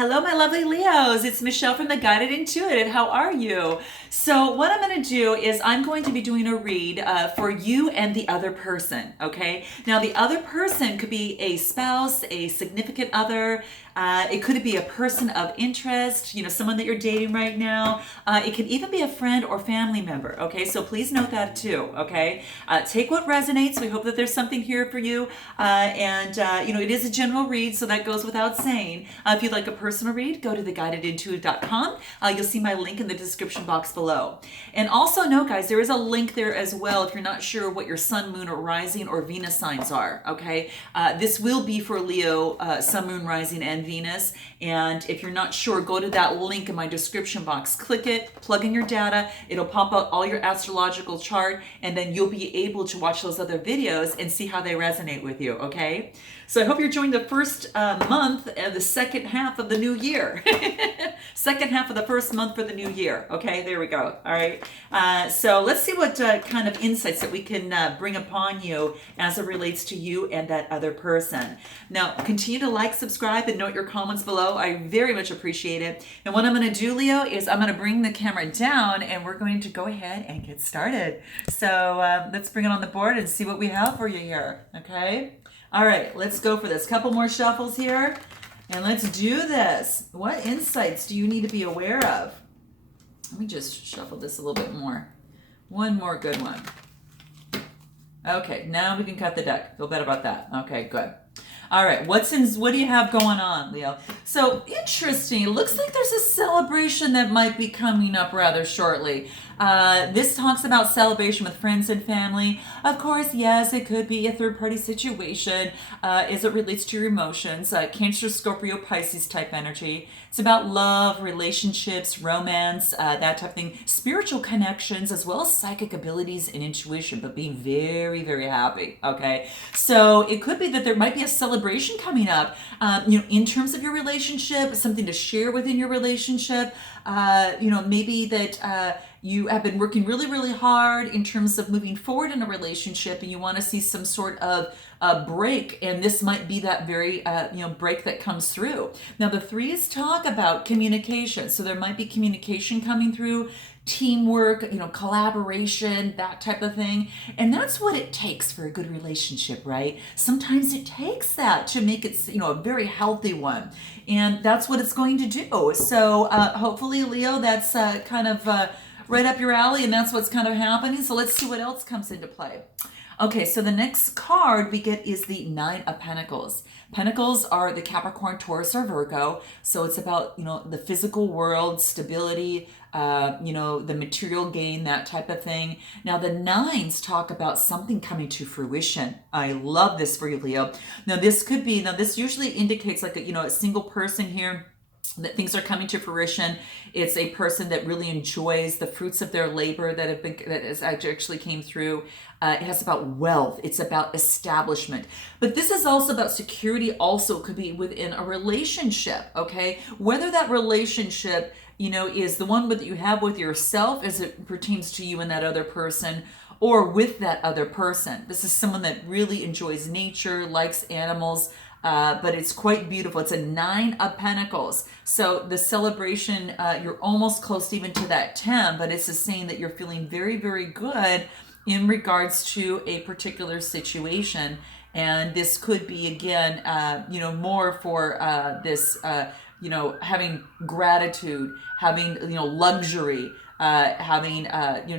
Hello, my lovely Leos. It's Michelle from the Guided Intuitive. How are you? So what I'm going to do is I'm going to be doing a read for you and the other person, okay? Now, the other person could be a spouse, a significant other. It could be a person of interest, someone that you're dating right now. It could even be a friend or family member, okay? So please note that too, okay? Take what resonates. We hope that there's something here for you. It is a general read, so that goes without saying. If you'd like a personal read, go to theguidedintuitive.com. You'll see my link in the description box below. And also note, guys, there is a link there as well if you're not sure what your sun, moon, or rising or Venus signs are, okay? This will be for Leo, sun, moon, rising, and Venus. And if you're not sure, go to that link in my description box. Click it, plug in your data. It'll pop out all your astrological chart, and then you'll be able to watch those other videos and see how they resonate with you, okay? So I hope you're enjoying the first month and the second half of the new year. Second half of the first month for the new year. Okay, there we go. All right. So let's see what kind of insights that we can bring upon you as it relates to you and that other person. Now, continue to like, subscribe, and note your comments below. I very much appreciate it. And what I'm going to do, Leo, is I'm going to bring the camera down and we're going to go ahead and get started. So let's bring it on the board and see what we have for you here. Okay. All right, let's go for this. Couple more shuffles here, and let's do this. What insights do you need to be aware of? Let me just shuffle this a little bit more. One more good one. Okay, now we can cut the deck. Feel better about that. Okay, good. All right, what do you have going on, Leo? So interesting. It looks like there's a celebration that might be coming up rather shortly. This talks about celebration with friends and family. Of course, yes, it could be a third-party situation as it relates to your emotions. Cancer, Scorpio, Pisces type energy. It's about love, relationships, romance, that type of thing. Spiritual connections, as well as psychic abilities and intuition, but being very, very happy, okay? So it could be that there might be a celebration coming up, in terms of your relationship, something to share within your relationship. Maybe that you have been working really, really hard in terms of moving forward in a relationship and you want to see some sort of break, and this might be that very break that comes through. Now the threes talk about communication, so there might be communication coming through, teamwork, collaboration, that type of thing. And that's what it takes for a good relationship, right? Sometimes it takes that to make it, a very healthy one. And that's what it's going to do. So hopefully, Leo, that's kind of right up your alley, and that's what's kind of happening. So let's see what else comes into play. Okay, so the next card we get is the Nine of Pentacles. Pentacles are the Capricorn, Taurus, or Virgo. So it's about, the physical world, stability, the material gain, that type of thing. Now the nines talk about something coming to fruition. I love this for you, Leo. Now this usually indicates like a single person here, that things are coming to fruition. It's a person that really enjoys the fruits of their labor that has actually came through. It has about wealth. It's about establishment. But this is also about security. Also could be within a relationship, okay? Whether that relationship, is the one that you have with yourself as it pertains to you and that other person, or with that other person. This is someone that really enjoys nature, likes animals, but it's quite beautiful. It's a Nine of Pentacles. So the celebration, you're almost close even to that 10, but it's just saying that you're feeling very, very good in regards to a particular situation. And this could be, again, more for this, having gratitude, having, luxury, having,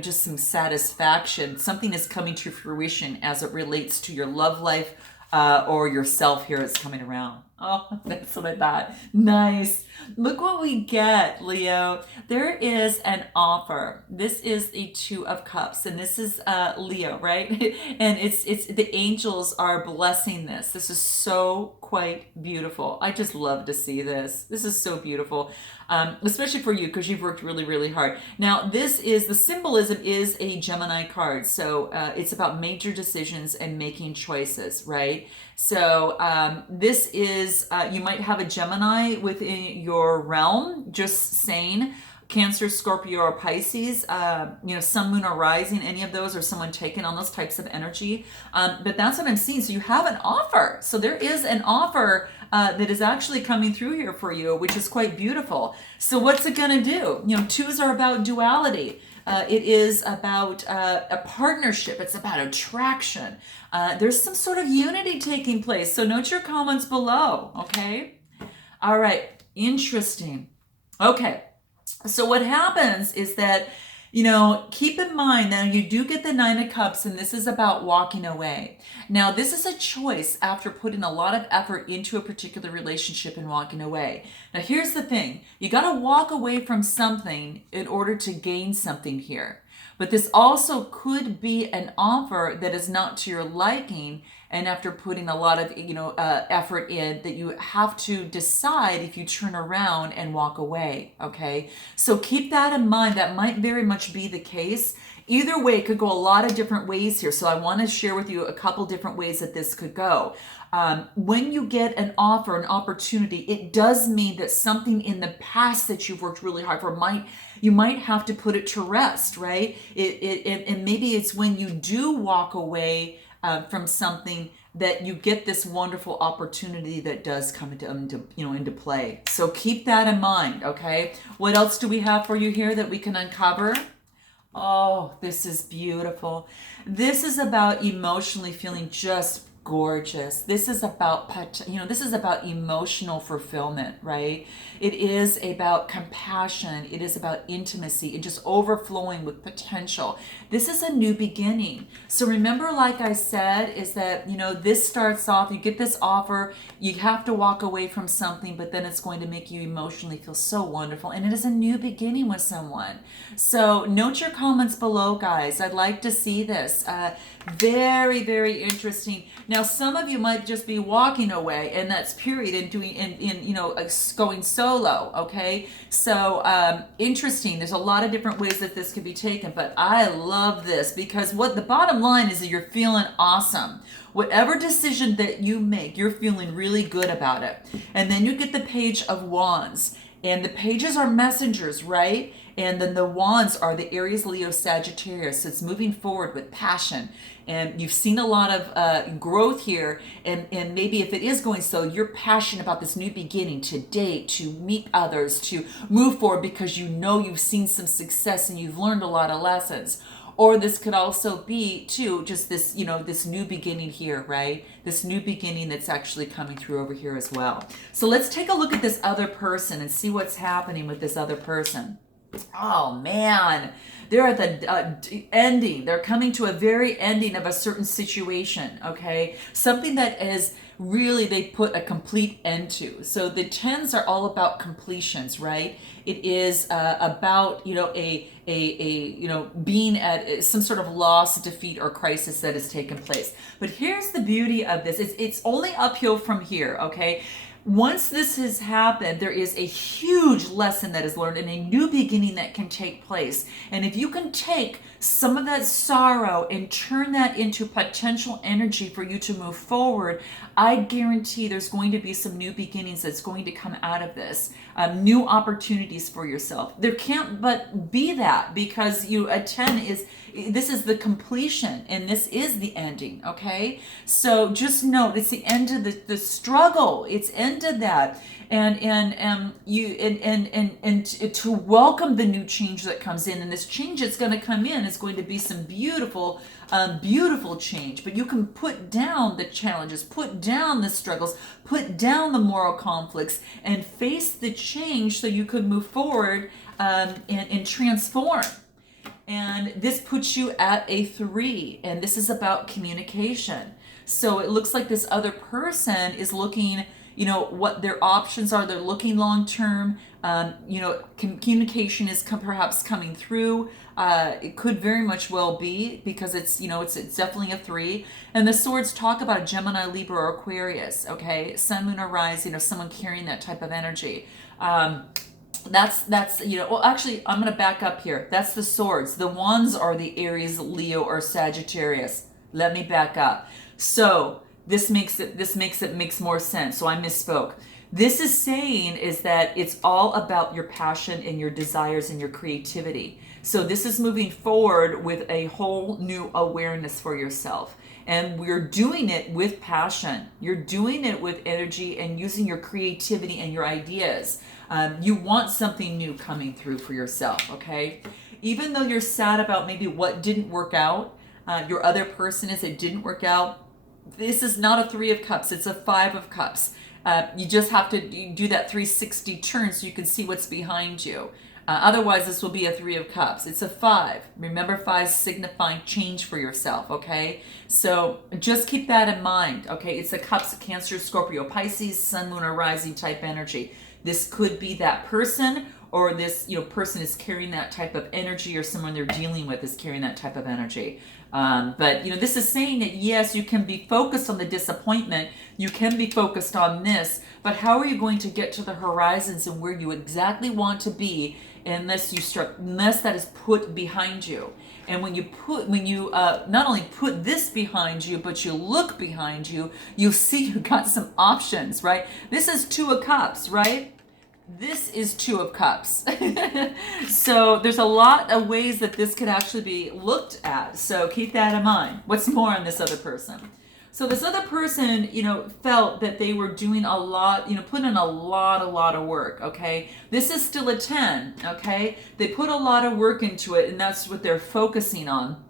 just some satisfaction. Something is coming to fruition as it relates to your love life, or yourself here is coming around. Oh, that's what I thought. Nice. Look what we get, Leo. There is an offer. This is a Two of Cups, and this is Leo, right? And it's the angels are blessing this. This is so quite beautiful. I just love to see this. This is so beautiful, especially for you because you've worked really, really hard. Now, the symbolism is a Gemini card, so it's about major decisions and making choices, right? So this is, you might have a Gemini within your realm, just saying. Cancer, Scorpio, or Pisces, sun, moon, or rising, any of those, or someone taken on those types of energy. But that's what I'm seeing. So you have an offer. So there is an offer that is actually coming through here for you, which is quite beautiful. So what's it going to do? You know, twos are about duality. It is about a partnership. It's about attraction. There's some sort of unity taking place. So note your comments below, okay? All right, interesting. Okay, so what happens is that, you know, keep in mind that you do get the Nine of Cups, and this is about walking away. Now, this is a choice after putting a lot of effort into a particular relationship and walking away. Now, here's the thing. You got to walk away from something in order to gain something here. But this also could be an offer that is not to your liking, and after putting a lot of effort in, that you have to decide if you turn around and walk away. Okay, so keep that in mind. That might very much be the case. Either way, it could go a lot of different ways here. So I want to share with you a couple different ways that this could go. When you get an offer, an opportunity, it does mean that something in the past that you've worked really hard for you might have to put it to rest, right? And maybe it's when you do walk away from something that you get this wonderful opportunity that does come into play. So keep that in mind, okay? What else do we have for you here that we can uncover? Oh, this is beautiful. This is about emotionally feeling just gorgeous. This is about, this is about emotional fulfillment, right? It is about compassion. It is about intimacy and just overflowing with potential. This is a new beginning. So remember, like I said, is that, this starts off, you get this offer, you have to walk away from something, but then it's going to make you emotionally feel so wonderful. And it is a new beginning with someone. So note your comments below, guys. I'd like to see this. Very, very interesting. Now, some of you might just be walking away, and that's period, and doing, going solo. Okay, so interesting. There's a lot of different ways that this could be taken, but I love this because what the bottom line is that you're feeling awesome. Whatever decision that you make, you're feeling really good about it. And then you get the Page of Wands, and the pages are messengers, right? And then the wands are the Aries, Leo, Sagittarius. So it's moving forward with passion. And you've seen a lot of growth here. And maybe if it is going so, you're passionate about this new beginning, to date, to meet others, to move forward because you've seen some success and you've learned a lot of lessons. Or this could also be, too, just this, this new beginning here, right? This new beginning that's actually coming through over here as well. So let's take a look at this other person and see what's happening with this other person. Oh, man. They're at the ending. They're coming to a very ending of a certain situation, okay? Something that is really, they put a complete end to. So the 10s are all about completions, right? It is about, being at some sort of loss, defeat, or crisis that has taken place. But here's the beauty of this. It's only uphill from here, okay? Once this has happened, there is a huge lesson that is learned and a new beginning that can take place. And if you can take some of that sorrow and turn that into potential energy for you to move forward, I guarantee there's going to be some new beginnings that's going to come out of this. New opportunities for yourself. There can't but be that, because a 10 this is the completion and this is the ending, okay? So just note, it's the end of the struggle. It's ended that. And to welcome the new change that comes in, and this change that's going to come in is going to be some beautiful change. But you can put down the challenges, put down the struggles, put down the moral conflicts, and face the change so you can move forward and transform. And this puts you at a 3, and this is about communication. So it looks like this other person is looking, what their options are. They're looking long term. Communication is perhaps coming through. It could very much well be, because it's definitely a 3. And the swords talk about Gemini, Libra, or Aquarius. Okay, Sun, Moon, or Rise. Someone carrying that type of energy. That's well, actually, I'm going to back up here. That's the swords. The wands are the Aries, Leo, or Sagittarius. Let me back up. So this makes more sense. So I misspoke. This is saying is that it's all about your passion and your desires and your creativity. So this is moving forward with a whole new awareness for yourself. And we're doing it with passion. You're doing it with energy and using your creativity and your ideas. You want something new coming through for yourself, okay? Even though you're sad about maybe what didn't work out, your other person is it didn't work out, this is not a 3 of cups, it's a 5 of cups. You just have to do that 360 turn so you can see what's behind you. Otherwise, this will be a 3 of cups. It's a 5. Remember, 5 signifying change for yourself, okay? So just keep that in mind, okay? It's a cups, Cancer, Scorpio, Pisces, Sun, Moon, or Rising type energy. This could be that person, or this person is carrying that type of energy, or someone they're dealing with is carrying that type of energy. But this is saying that yes, you can be focused on the disappointment, you can be focused on this, but how are you going to get to the horizons and where you exactly want to be unless that is put behind you? And when you not only put this behind you, but you look behind you, you see you got some options, right? This is 2 of cups, right? This is 2 of cups. So there's a lot of ways that this could actually be looked at. So keep that in mind. What's more on this other person? So this other person, felt that they were doing a lot, put in a lot of work, okay? This is still a 10, okay? They put a lot of work into it, and that's what they're focusing on.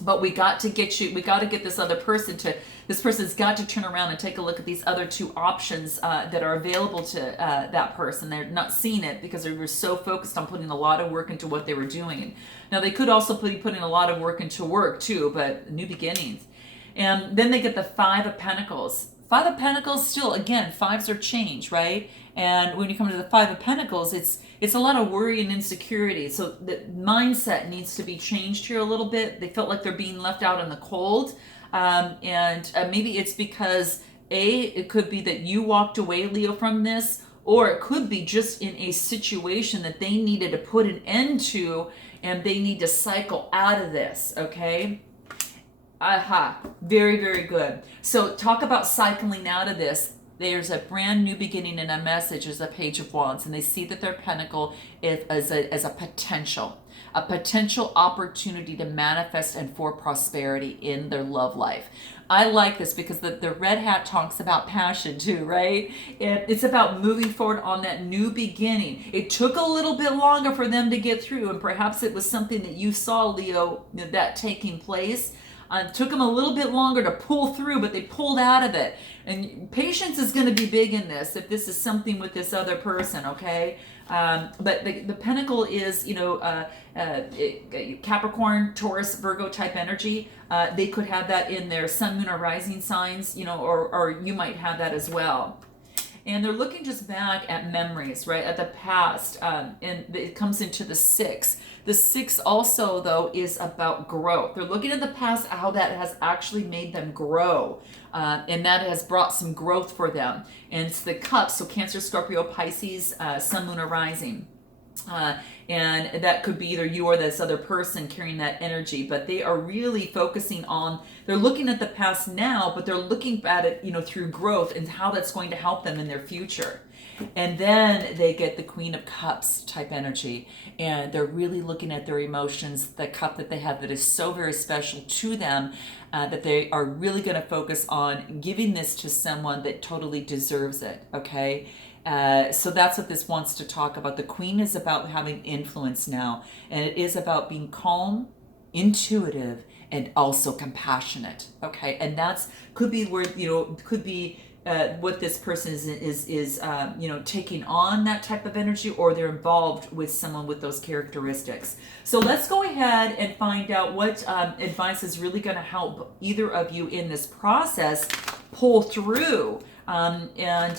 But we got to get this other person this person's got to turn around and take a look at these other 2 options that are available to that person. They're not seeing it because they were so focused on putting a lot of work into what they were doing. Now, they could also be putting a lot of work into work too, but new beginnings. And then they get the 5 of Pentacles. 5 of Pentacles, still, again, 5s are change, right? And when you come to the 5 of Pentacles, it's a lot of worry and insecurity. So the mindset needs to be changed here a little bit. They felt like they're being left out in the cold. And maybe it's because, it could be that you walked away, Leo, from this, or it could be just in a situation that they needed to put an end to, and they need to cycle out of this, okay? Aha, very, very good. So talk about cycling out of this. There's a brand new beginning and a message as a Page of Wands, and they see that their pentacle as a potential opportunity to manifest and for prosperity in their love life. I like this because the red hat talks about passion too, right? It's about moving forward on that new beginning. It took a little bit longer for them to get through, and perhaps it was something that you saw, Leo, that taking place. It took them a little bit longer to pull through, but they pulled out of it. And patience is going to be big in this, if this is something with this other person, okay? But the pentacle is, Capricorn, Taurus, Virgo type energy. They could have that in their sun, moon, or rising signs, or you might have that as well. And they're looking just back at memories, right, at the past, and it comes into the 6. The 6 also, though, is about growth. They're looking at the past, how that has actually made them grow, and that has brought some growth for them. And it's the cups, so Cancer, Scorpio, Pisces, Sun, Moon, or Rising. And that could be either you or this other person carrying that energy, but they are really focusing on, they're looking at the past now, but they're looking at it, through growth and how that's going to help them in their future. And then they get the Queen of Cups type energy, and they're really looking at their emotions, the cup that they have that is so very special to them, that they are really going to focus on giving this to someone that totally deserves it, okay? So that's what this wants to talk about. The Queen is about having influence now, and it is about being calm, intuitive, and also compassionate, okay? And that's could be where, could be what this person is taking on that type of energy, or they're involved with someone with those characteristics. So let's go ahead and find out what advice is really going to help either of you in this process pull through, and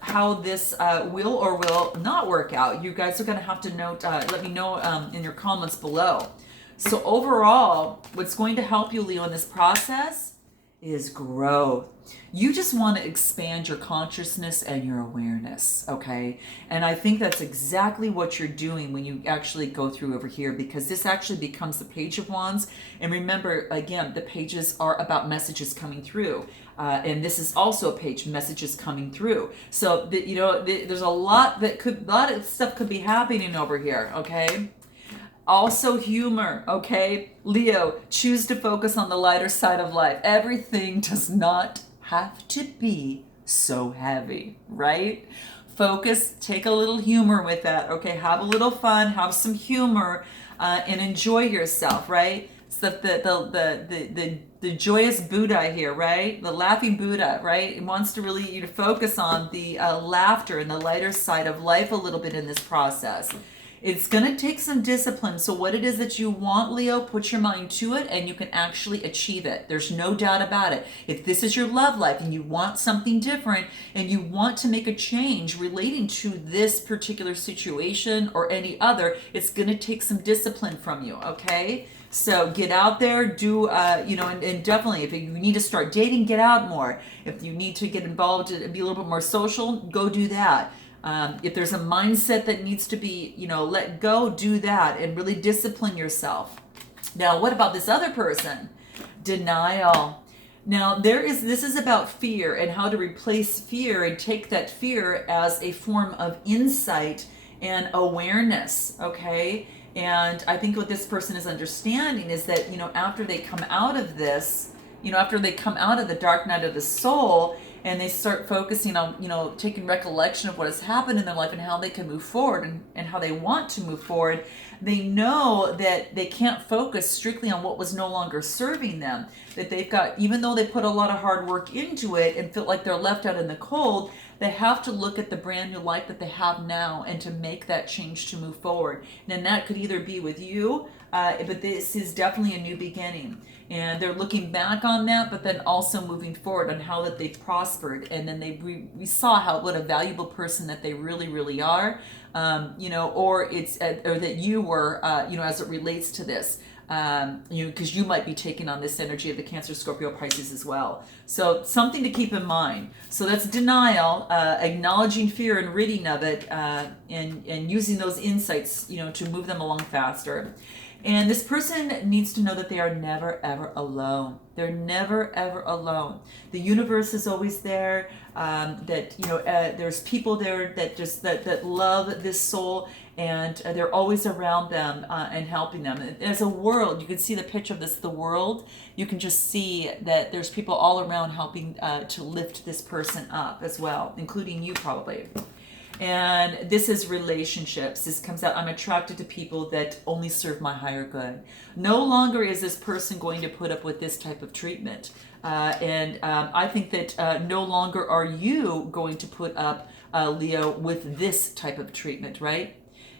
how this will or will not work out. You guys are going to have to note, let me know in your comments below. So overall, what's going to help you, Leo, in this process is growth. You just want to expand your consciousness and your awareness, okay? And I think that's exactly what you're doing when you actually go through over here, because this actually becomes the Page of Wands. And remember, again, the pages are about messages coming through. And this is also a page, messages coming through. So, there's a lot of stuff could be happening over here, okay? Also humor, okay? Leo, choose to focus on the lighter side of life. Everything does not have to be so heavy, right? Focus, take a little humor with that, okay? Have a little fun, have some humor, and enjoy yourself, right? So the joyous Buddha here, right? The laughing Buddha, right? It wants to really you to focus on the laughter and the lighter side of life a little bit in this process. It's going to take some discipline. So what it is that you want, Leo, put your mind to it and you can actually achieve it. There's no doubt about it. If this is your love life and you want something different and you want to make a change relating to this particular situation or any other, it's going to take some discipline from you, okay? So get out there, do, and definitely if you need to start dating, get out more. If you need to get involved and be a little bit more social, go do that. If there's a mindset that needs to be, let go, do that and really discipline yourself. Now, what about this other person? Denial. Now, this is about fear and how to replace fear and take that fear as a form of insight and awareness, okay? And I think what this person is understanding is that, after they come out of this, after they come out of the dark night of the soul, and they start focusing on, taking recollection of what has happened in their life and how they can move forward and how they want to move forward, they know that they can't focus strictly on what was no longer serving them. That they've got, even though they put a lot of hard work into it and feel like they're left out in the cold, they have to look at the brand new life that they have now and to make that change to move forward. And that could either be with you, but this is definitely a new beginning. And they're looking back on that, but then also moving forward on how that they prospered. And then we saw what a valuable person that they really, really are, or that you were, as it relates to this. Because you might be taking on this energy of the Cancer, Scorpio, Pisces as well. So something to keep in mind. So that's denial, acknowledging fear and ridding of it, and using those insights, to move them along faster. And this person needs to know that they are never, ever alone. They're never, ever alone. The universe is always there. There's people there that love this soul, and they're always around them and helping them. As a world, you can see the picture of the world. You can just see that there's people all around helping to lift this person up as well, including you probably. And this is relationships. This comes out, I'm attracted to people that only serve my higher good. No longer is this person going to put up with this type of treatment. I think that no longer are you going to put up, Leo, with this type of treatment, right?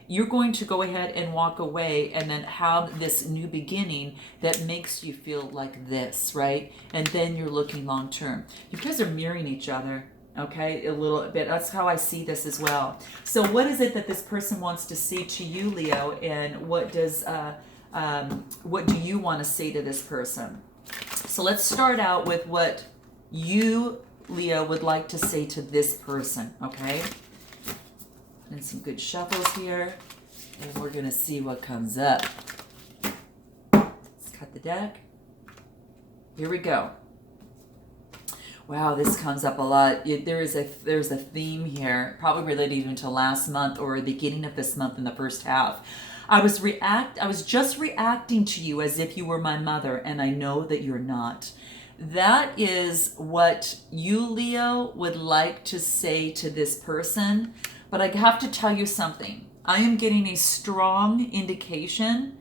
You're going to go ahead and walk away and then have this new beginning that makes you feel like this, right? And then you're looking long term. You guys are mirroring each other. Okay, a little bit. That's how I see this as well. So what is it that this person wants to say to you, Leo, and what do you want to say to this person? So let's start out with what you, Leo, would like to say to this person, okay? And some good shuffles here, and we're going to see what comes up. Let's cut the deck. Here we go. Wow, this comes up a lot. There's a theme here, probably related even to last month or the beginning of this month in the first half. I was just reacting to you as if you were my mother, and I know that you're not. That is what you, Leo, would like to say to this person. But I have to tell you something. I am getting a strong indication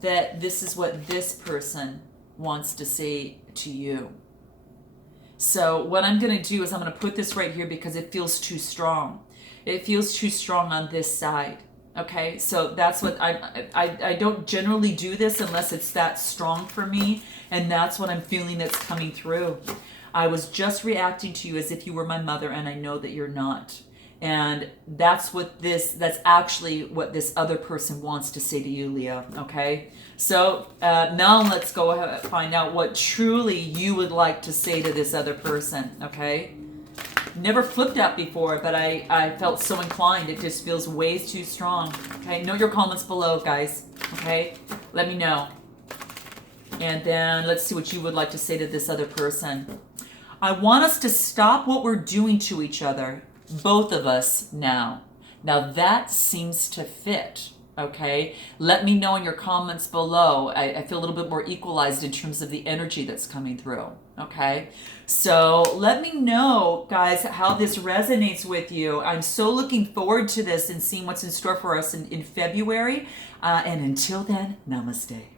that this is what this person wants to say to you. So what I'm going to do is I'm going to put this right here because it feels too strong. It feels too strong on this side. Okay, so that's what I don't generally do this unless it's that strong for me, and that's what I'm feeling that's coming through. I was just reacting to you as if you were my mother, and I know that you're not. And that's actually what this other person wants to say to you, Leo, okay? So now let's go find out what truly you would like to say to this other person, okay? Never flipped that before, but I felt so inclined. It just feels way too strong, okay? Note your comments below, guys, okay? Let me know. And then let's see what you would like to say to this other person. I want us to stop what we're doing to each other. Both of us now. Now that seems to fit, Okay, let me know in your comments below. I feel a little bit more equalized in terms of the energy that's coming through. Okay, so let me know, guys, how this resonates with you. I'm so looking forward to this and seeing what's in store for us in February. And until then, namaste.